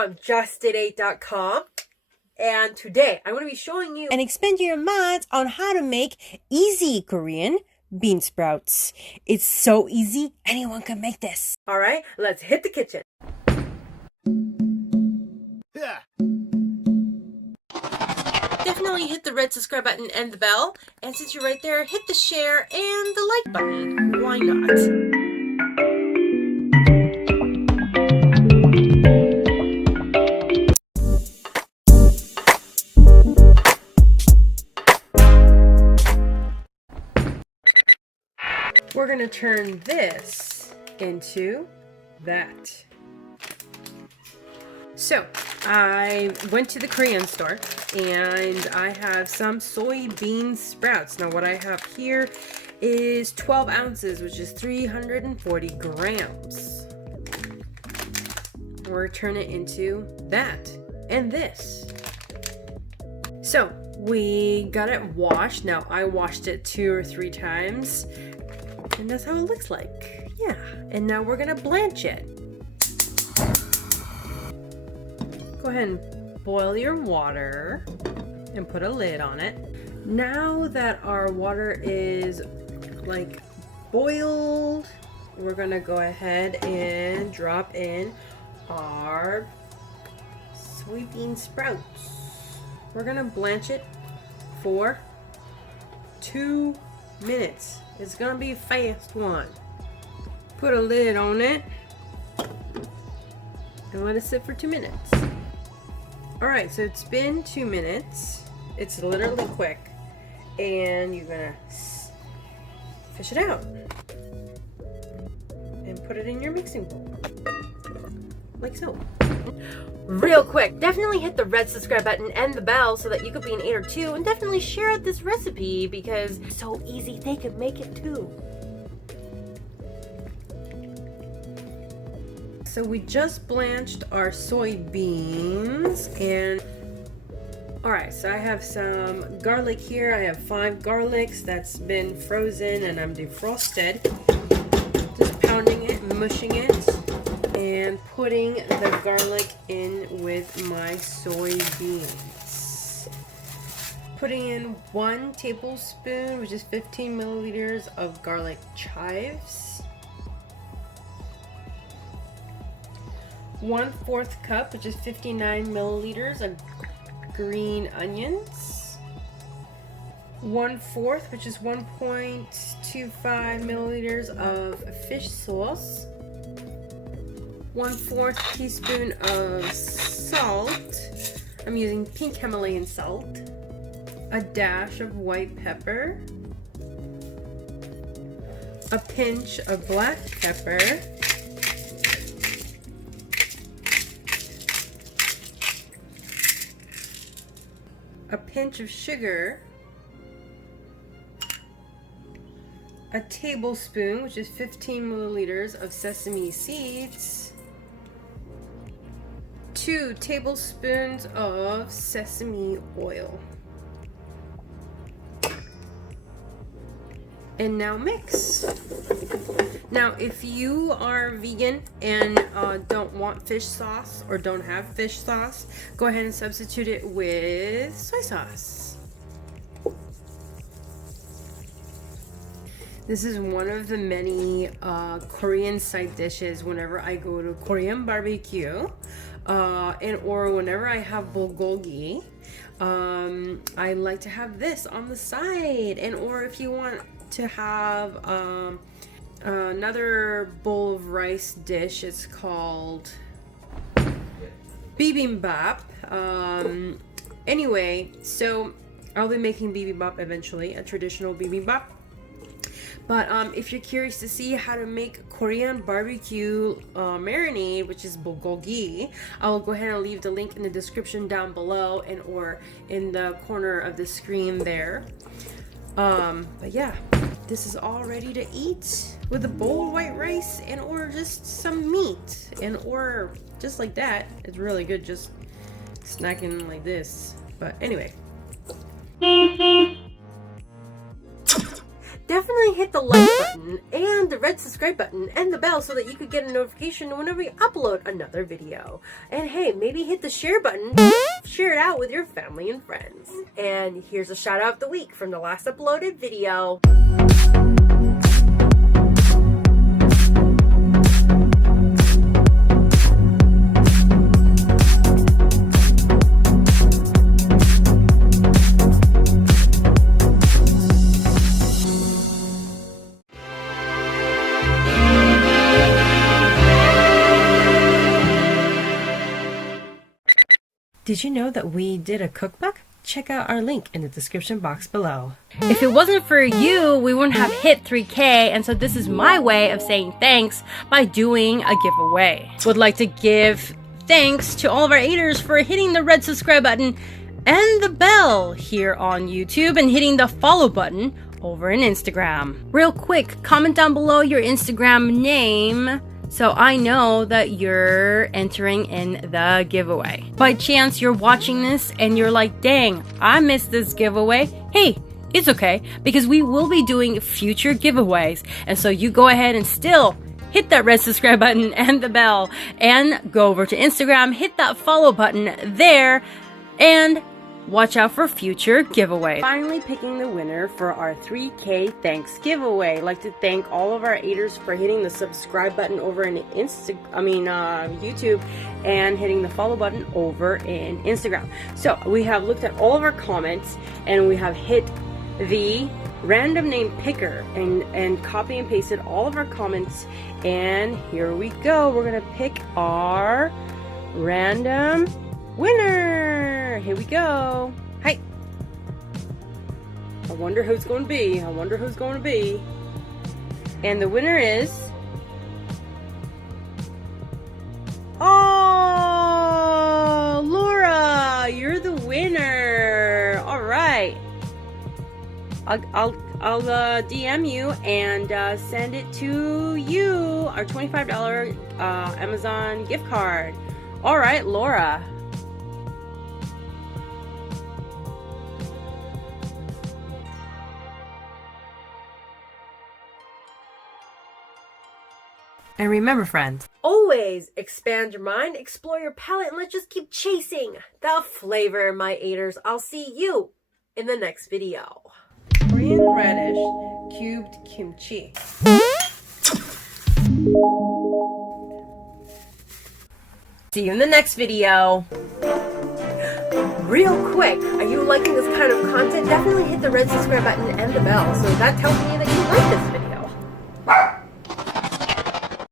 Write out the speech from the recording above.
from justdid8.com, and today I'm going to be showing you and expand your minds on how to make easy Korean bean sprouts. It's so easy, anyone can make this. Alright, let's hit the kitchen. Yeah. Definitely hit the red subscribe button and the bell, and since you're right there, hit the share and the like button. Why not? We're going to turn this into that. So, I went to the Korean store and I have some soybean sprouts. Now what I have here is 12 ounces, which is 340 grams. We're going to turn it into that and this. So, we got it washed. Now I washed it 2 or 3 times. And that's how it looks like. Yeah. And now we're gonna blanch it. Go ahead and boil your water and put a lid on it. Now that our water is like boiled, we're gonna go ahead and drop in our soybean sprouts. We're gonna blanch it for 2 minutes. It's gonna be a fast one. Put a lid on it and let it sit for 2 minutes. Alright, so it's been 2 minutes. It's literally quick. And you're gonna fish it out and put it in your mixing bowl. Like so. Real quick, definitely hit the red subscribe button and the bell so that you could be an 8 or 2, and definitely share out this recipe because it's so easy they could make it too. So we just blanched our soybeans, and alright, so I have some garlic here. I have 5 garlics that's been frozen and I'm defrosted. Just pounding it, mushing it, and putting the garlic in with my soybeans. Putting in 1 tablespoon, which is 15 milliliters of garlic chives. 1/4 cup, which is 59 milliliters of green onions. 1/4, which is 1.25 milliliters of fish sauce. 1/4 teaspoon of salt. I'm using pink Himalayan salt. A dash of white pepper. A pinch of black pepper. A pinch of sugar. A tablespoon, which is 15 milliliters of sesame seeds. 2 tablespoons of sesame oil. And now mix. Now if you are vegan and don't want fish sauce or don't have fish sauce, go ahead and substitute it with soy sauce. This is one of the many Korean side dishes whenever I go to Korean barbecue. Or whenever I have bulgogi, I like to have this on the side. And or if you want to have another bowl of rice dish, it's called bibimbap. Anyway, so I'll be making bibimbap eventually, a traditional bibimbap. But if you're curious to see how to make Korean barbecue marinade, which is bulgogi, I'll go ahead and leave the link in the description down below and or in the corner of the screen there. But yeah, this is all ready to eat with a bowl of white rice and or just some meat and or just like that. It's really good just snacking like this. But anyway. Definitely hit the like button and the red subscribe button and the bell so that you could get a notification whenever we upload another video. And hey, maybe hit the share button, share it out with your family and friends. And here's a shout out of the week from the last uploaded video. Did you know that we did a cookbook? Check out our link in the description box below. If it wasn't for you, we wouldn't have hit 3K, and so this is my way of saying thanks by doing a giveaway. Would like to give thanks to all of our aiders for hitting the red subscribe button and the bell here on YouTube and hitting the follow button over in Instagram. Real quick, comment down below your Instagram name so I know that you're entering in the giveaway. By chance you're watching this and you're like, dang, I missed this giveaway. Hey, it's okay, because we will be doing future giveaways. And so you go ahead and still hit that red subscribe button and the bell and go over to Instagram, hit that follow button there, and watch out for future giveaways. Finally picking the winner for our 3K thanks giveaway. I'd like to thank all of our aiders for hitting the subscribe button over in YouTube and hitting the follow button over in Instagram. So we have looked at all of our comments and we have hit the random name picker and copy and pasted all of our comments, and here we go. We're gonna pick our random winner. Here we go. Hi. I wonder who's going to be. And the winner is... Oh, Laura, you're the winner. All right. I'll DM you and send it to you, our $25 Amazon gift card. All right, Laura. And remember, friends, Always expand your mind, explore your palate, and let's just keep chasing the flavor, my aiders. I'll see you in the next video. Korean radish cubed kimchi. See you in the next video. Real quick, are you liking this kind of content? Definitely hit the red subscribe button and the bell so that tells me that you like this video.